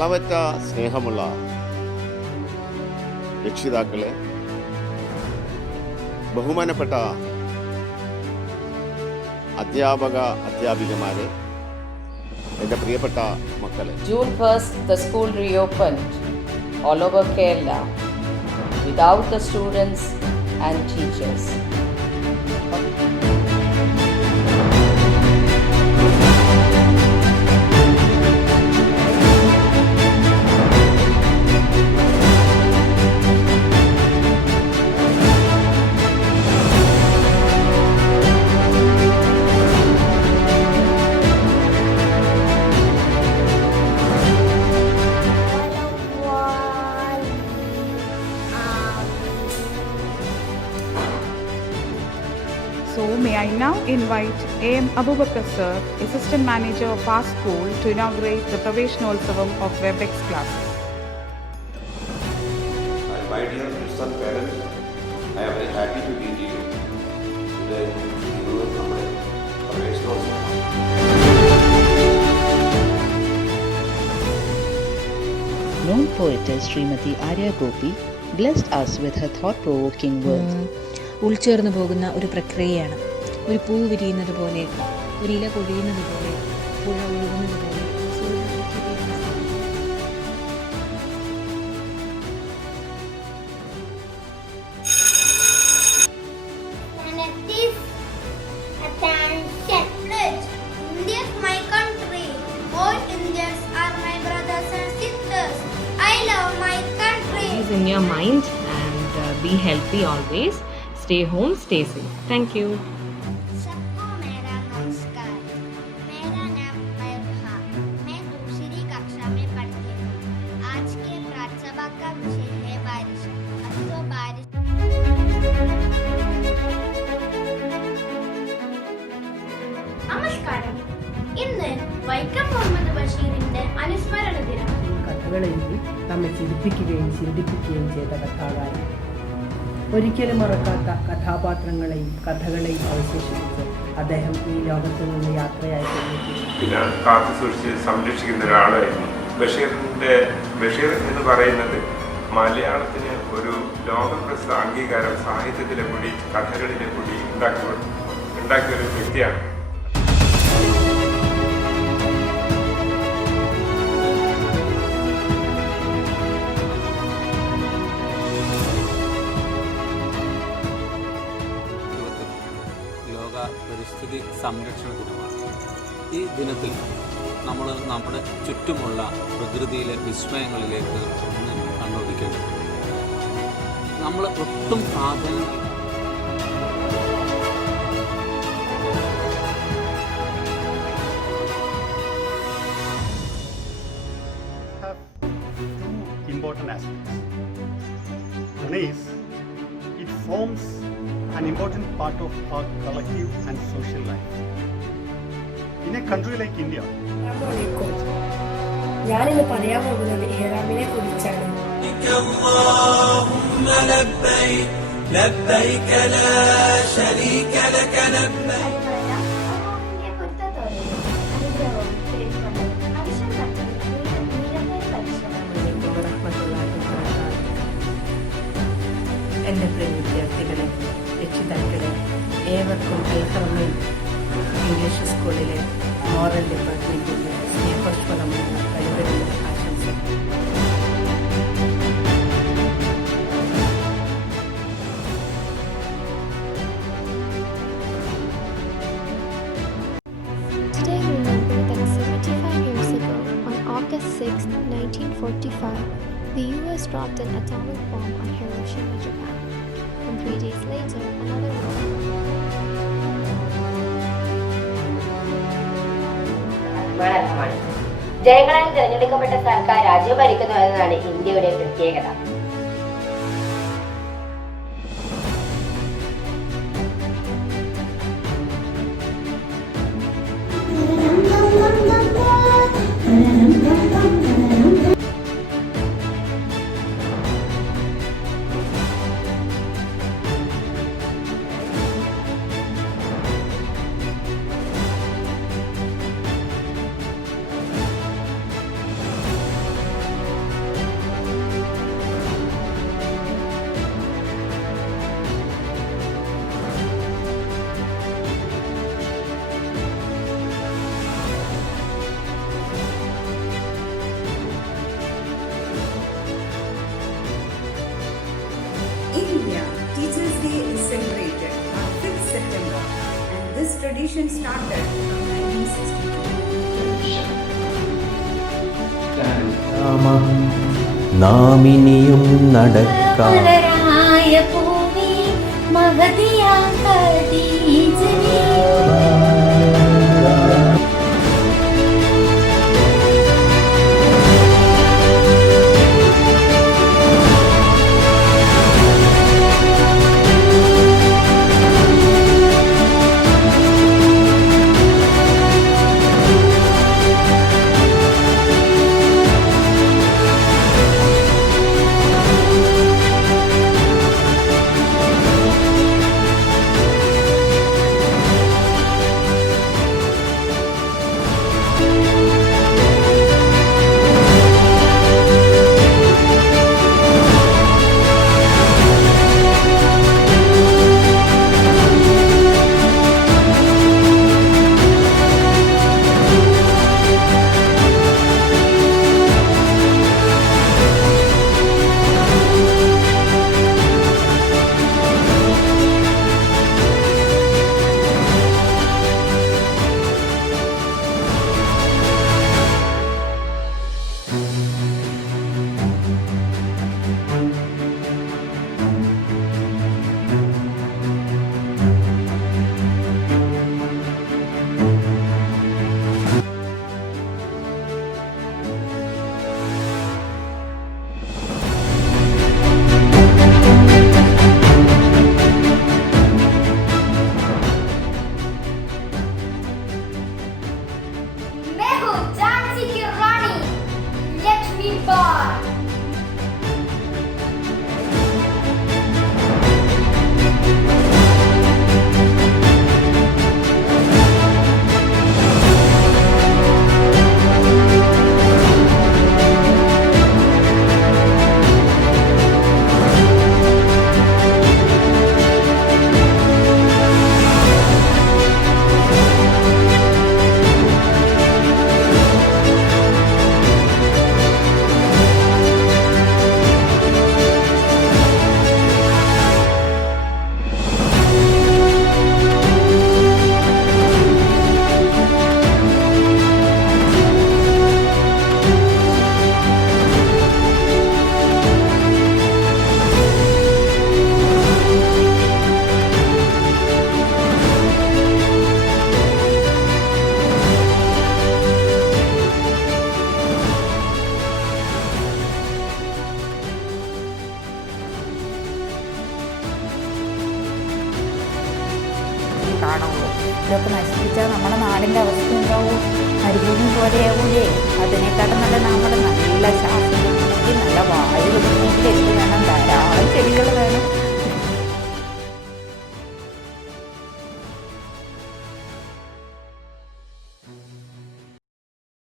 അളവറ്റ സ്നേഹമുള്ള രക്ഷിതാക്കളെ, ബഹുമാനപ്പെട്ട അധ്യാപികമാരെ, എൻ്റെ പ്രിയപ്പെട്ട മക്കളെ. June 1st, the school reopened all over Kerala without the students and teachers. So may I now invite A.M. Abubakar sir, Assistant Manager of our school, to inaugurate the Praveshnolsavam of WebEx classes. My dear friends and parents, I am very happy to meet you today in our Praveshnolsavam. Known poetess Srimati Arya Gopi blessed us with her thought-provoking words. ഉൾച്ചേർന്ന് പോകുന്ന ഒരു പ്രക്രിയയാണ്. ഒരു പൂ വിരിയുന്നത് പോലെ, ഒരു ഇല കൊഴിയുന്നത് പോലെ, പുഴ ഒഴുകുന്നത് പോലെ. In your mind and be healthy always. Stay home, stay safe. Thank you. सबको मेरा नमस्कार। मेरा नाम मयूखा। मैं दूसरी कक्षा में पढ़ती हूँ। आज के प्रार्थना का विषय है बारिश। अब तो बारिश। നമസ്കാരം. ഇന്ന് വൈക്കം മുഹമ്മദ് ബഷീറിന്റെ അനുസ്മരണ ദിനം. കഥകളെഴുതി നമ്മെ ചിരിപ്പിക്കുകയും ചിന്തിപ്പിക്കുകയും ചെയ്ത കഥാകാരൻ. ഒരിക്കലും മറക്കാത്ത കഥാപാത്രങ്ങളെയും കഥകളെയും അവശേഷിപ്പിച്ച് അദ്ദേഹം ഈ ലോകത്തു നിന്ന് യാത്രയായി പിന്നെ കാത്തു സൂക്ഷിച്ച് സംരക്ഷിക്കുന്ന ഒരാളായിരുന്നു ബഷീർ എന്ന് പറയുന്നത്. മലയാളത്തിന് ഒരു ലോകപ്രസിദ്ധ അംഗീകാരം സാഹിത്യത്തിലെ കൂടി കഥകളിലെ കൂടി ഉണ്ടാക്കിയ ഒരു വ്യക്തിയാണ്. പരിസ്ഥിതി സംരക്ഷണ ദിനമാണ്. ഈ ദിനത്തിൽ നമ്മൾ നമ്മുടെ ചുറ്റുമുള്ള പ്രകൃതിയിലെ വിസ്മയങ്ങളിലേക്ക് ഒന്ന് കണ്ണോടിക്കേണ്ടത്. നമ്മൾ ഒട്ടും പ്രാധാന്യം important aspects. One is it forms an important part of our collective and social life. In a country like India, ഞാനിന്ന് പറയാൻ പോകുന്നത് ഇഹ്റാമിനെ കുറിച്ചാണ്. എൻ്റെ പ്രിയ വിദ്യാർത്ഥികളെ, രക്ഷിതാക്കളെ, ഏവർക്കും അൽഹറമൈൻ ഇംഗ്ലീഷ് സ്കൂളിലെ മോറൽ ഡിപ്പാർട്ട്മെൻറ്റിൻ്റെ സ്നേഹോഷ്മളമായ കഴിവരുന്ന ആശംസകൾ. Today we remember that 75 years ago, on August 6, 1945, the US dropped an atomic bomb on Hiroshima, Japan. And 3 days later, another one. ജനങ്ങളാൽ തിരഞ്ഞെടുക്കപ്പെട്ട സർക്കാർ രാജ്യം ഭരിക്കുന്നു എന്നതാണ് ഇന്ത്യയുടെ പ്രത്യേകത. tradition started from 1962. നാം ഇനിയും നടക്കാം മലരായ ഭൂമി മഹതിയാം ഖദീജയെ കാണുള്ളൂ. ഇതൊക്കെ നശിപ്പിച്ചാൽ നമ്മുടെ നാടിൻ്റെ അവസ്ഥ ഉണ്ടാവും. മരുഭൂമി പോലെയാവൂലേ? അതിനേക്കാളും നല്ല നമ്മുടെ നല്ല ശ്വാസം കിട്ടണമെങ്കിൽ, നല്ല വായു കിട്ടണമെങ്കിൽ എന്ത് വേണം? ധാരാളം ചെടികൾ വേണം.